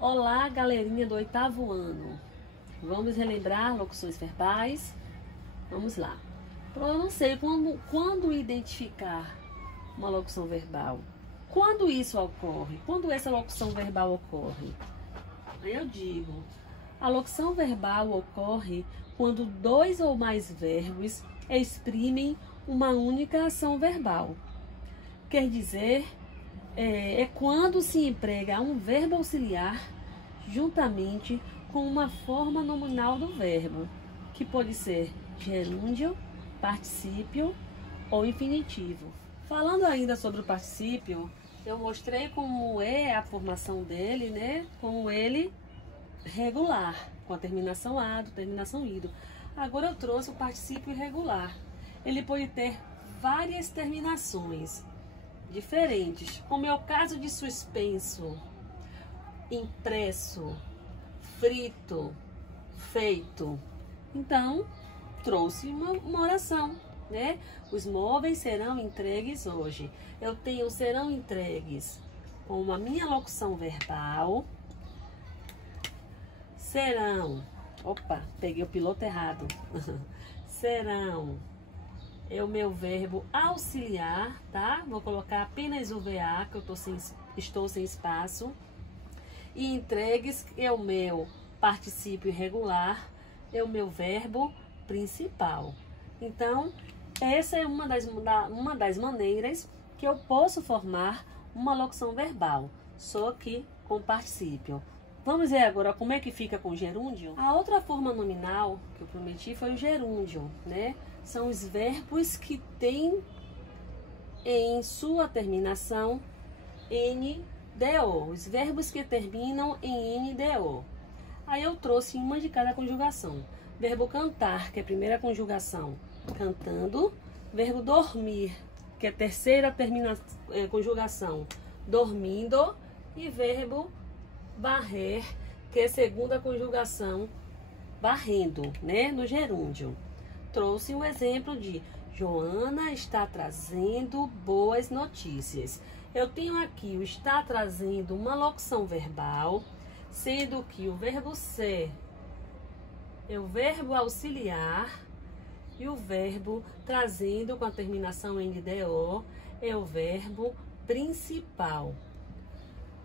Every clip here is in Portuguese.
Olá, galerinha do 8º ano. Vamos relembrar locuções verbais? Vamos lá. Eu não sei quando identificar uma locução verbal. Quando isso ocorre? Quando essa locução verbal ocorre? Aí eu digo, a locução verbal ocorre quando dois ou mais verbos exprimem uma única ação verbal. Quer dizer, é quando se emprega um verbo auxiliar juntamente com uma forma nominal do verbo, que pode ser gerúndio, particípio ou infinitivo. Falando ainda sobre o particípio, eu mostrei como é a formação dele, né? Como ele regular, com a terminação ado, terminação ido. Agora eu trouxe o particípio irregular. Ele pode ter várias terminações diferentes, como é o caso de suspenso, impresso, frito, feito. Então, trouxe uma oração, né? Os móveis serão entregues hoje. Eu tenho serão entregues com a minha locução verbal. Serão, opa, peguei o piloto errado. Serão é o meu verbo auxiliar, tá? Vou colocar apenas o VA, que eu estou sem espaço. E entregues é o meu particípio irregular, é o meu verbo principal. Então, essa é uma das maneiras que eu posso formar uma locução verbal, só que com particípio. Vamos ver agora como é que fica com gerúndio? A outra forma nominal que eu prometi foi o gerúndio, né? São os verbos que têm em sua terminação NDO, os verbos que terminam em NDO. Aí eu trouxe uma de cada conjugação. Verbo cantar, que é a primeira conjugação, cantando. Verbo dormir, que é a terceira conjugação, dormindo. E verbo varrer, que é a segunda conjugação, varrendo, né, no gerúndio. Trouxe um exemplo de Joana está trazendo boas notícias. Eu tenho aqui o está trazendo uma locução verbal, sendo que o verbo ser é o verbo auxiliar e o verbo trazendo com a terminação em DO é o verbo principal.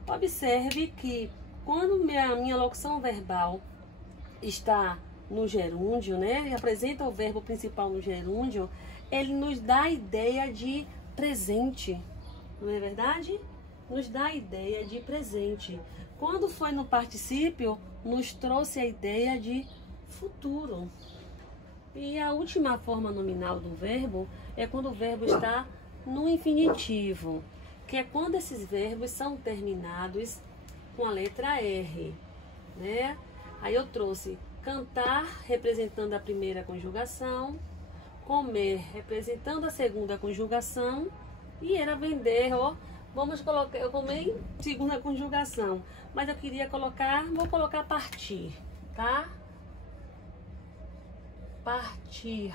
Observe que quando a minha locução verbal está no gerúndio, né, e apresenta o verbo principal no gerúndio, ele nos dá a ideia de presente, não é verdade? Nos dá a ideia de presente. Quando foi no particípio, nos trouxe a ideia de futuro. E a última forma nominal do verbo é quando o verbo está no infinitivo, que é quando esses verbos são terminados com a letra R, né? Aí eu trouxe cantar, representando a primeira conjugação, comer, representando a segunda conjugação, e era vender, ó. Vamos colocar, eu comi segunda conjugação, mas eu queria colocar, vou colocar partir, tá? Partir,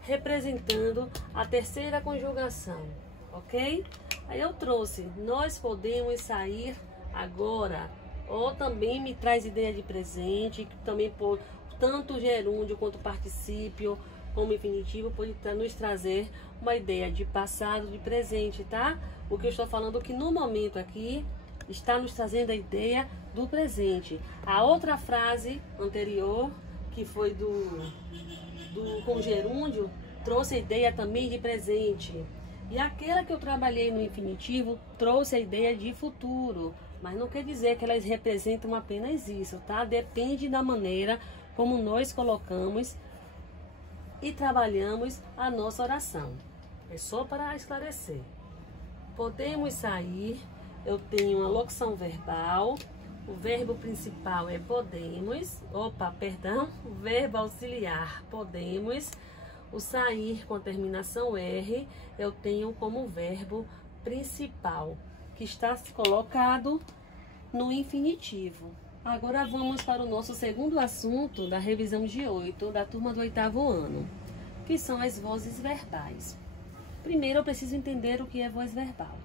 representando a terceira conjugação, ok? Aí eu trouxe, nós podemos sair agora, ou também me traz ideia de presente, que também por tanto gerúndio quanto particípio, como infinitivo, pode nos trazer uma ideia de passado, de presente, tá? O que eu estou falando que no momento aqui está nos trazendo a ideia do presente. A outra frase anterior, que foi com gerúndio, trouxe a ideia também de presente. E aquela que eu trabalhei no infinitivo trouxe a ideia de futuro. Mas não quer dizer que elas representam apenas isso, tá? Depende da maneira como nós colocamos e trabalhamos a nossa oração. É só para esclarecer. Podemos sair, eu tenho uma locução verbal, o verbo principal é podemos, o verbo auxiliar podemos, o sair com a terminação R, eu tenho como verbo principal, que está colocado no infinitivo. Agora vamos para o nosso segundo assunto da revisão de 8 da turma do 8º ano, que são as vozes verbais. Primeiro eu preciso entender o que é voz verbal.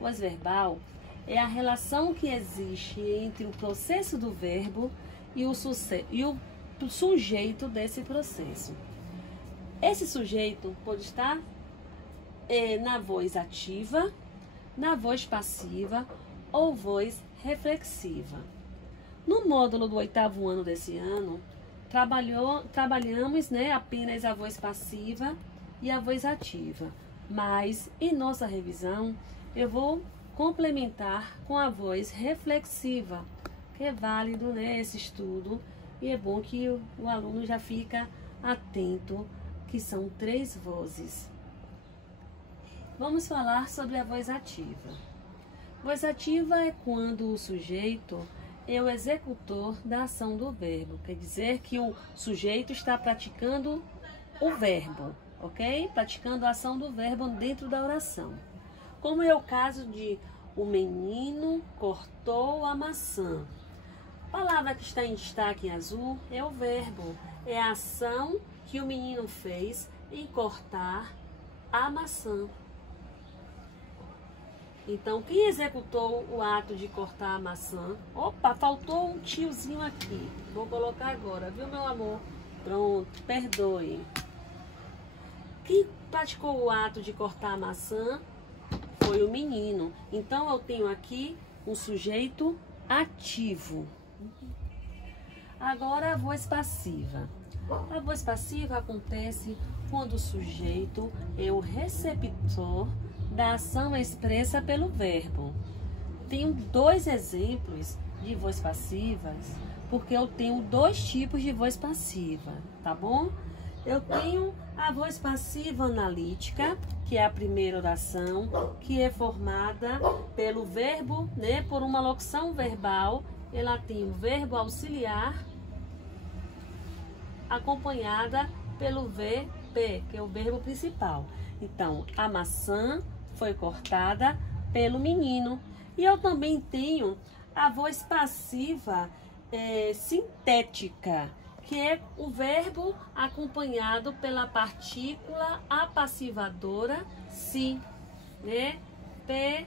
Voz verbal é a relação que existe entre o processo do verbo e o sujeito desse processo. Esse sujeito pode estar na voz ativa, na voz passiva ou voz reflexiva. No módulo do 8º ano desse ano, trabalhamos, né, apenas a voz passiva e a voz ativa, mas em nossa revisão eu vou complementar com a voz reflexiva, que é válido, né, esse estudo, e é bom que o aluno já fica atento, que são 3 vozes. Vamos falar sobre a voz ativa. Voz ativa é quando o sujeito é o executor da ação do verbo, quer dizer que o sujeito está praticando o verbo, ok? Praticando a ação do verbo dentro da oração. Como é o caso de o menino cortou a maçã. A palavra que está em destaque em azul é o verbo, é a ação que o menino fez em cortar a maçã. Então, quem executou o ato de cortar a maçã? Opa, faltou um tiozinho aqui. Vou colocar agora, viu, meu amor? Pronto, perdoe. Quem praticou o ato de cortar a maçã foi o menino. Então, eu tenho aqui um sujeito ativo. Agora, a voz passiva. A voz passiva acontece quando o sujeito é o receptor da ação expressa pelo verbo. Tenho 2 exemplos de voz passivas, porque eu tenho 2 tipos de voz passiva, tá bom? Eu tenho a voz passiva analítica, que é a primeira oração, que é formada pelo verbo, né, por uma locução verbal. Ela tem o verbo auxiliar acompanhada pelo VP, que é o verbo principal. Então, a maçã foi cortada pelo menino. E eu também tenho a voz passiva sintética, que é o verbo acompanhado pela partícula apassivadora si, né? P,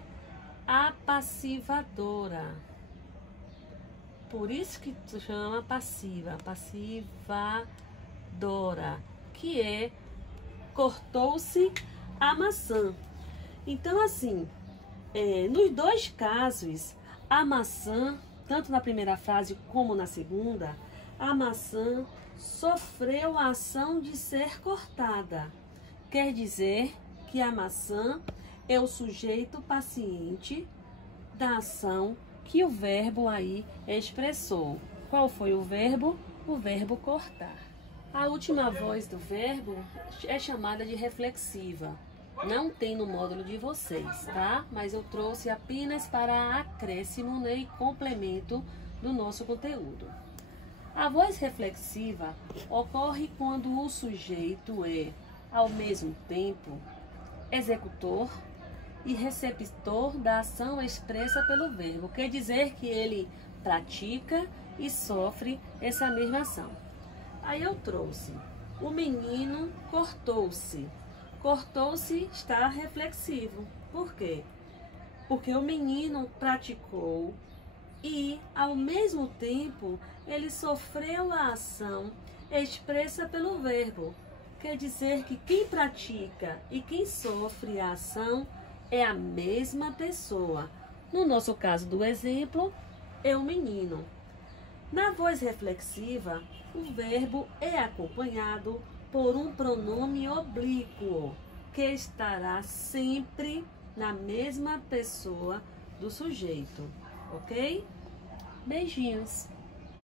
apassivadora. Por isso que se chama passiva, passivadora, que é cortou-se a maçã. Então, assim, nos 2 casos, a maçã, tanto na primeira frase como na segunda, a maçã sofreu a ação de ser cortada. Quer dizer que a maçã é o sujeito paciente da ação que o verbo aí expressou. Qual foi o verbo? O verbo cortar. A última voz do verbo é chamada de reflexiva. Não tem no módulo de vocês, tá? Mas eu trouxe apenas para acréscimo, né, e complemento do nosso conteúdo. A voz reflexiva ocorre quando o sujeito é, ao mesmo tempo, executor e receptor da ação expressa pelo verbo. Quer dizer que ele pratica e sofre essa mesma ação. Aí eu trouxe, o menino cortou-se. Cortou-se está reflexivo. Por quê? Porque o menino praticou e, ao mesmo tempo, ele sofreu a ação expressa pelo verbo. Quer dizer que quem pratica e quem sofre a ação é a mesma pessoa. No nosso caso do exemplo, é o menino. Na voz reflexiva, o verbo é acompanhado por um pronome oblíquo, que estará sempre na mesma pessoa do sujeito, ok? Beijinhos!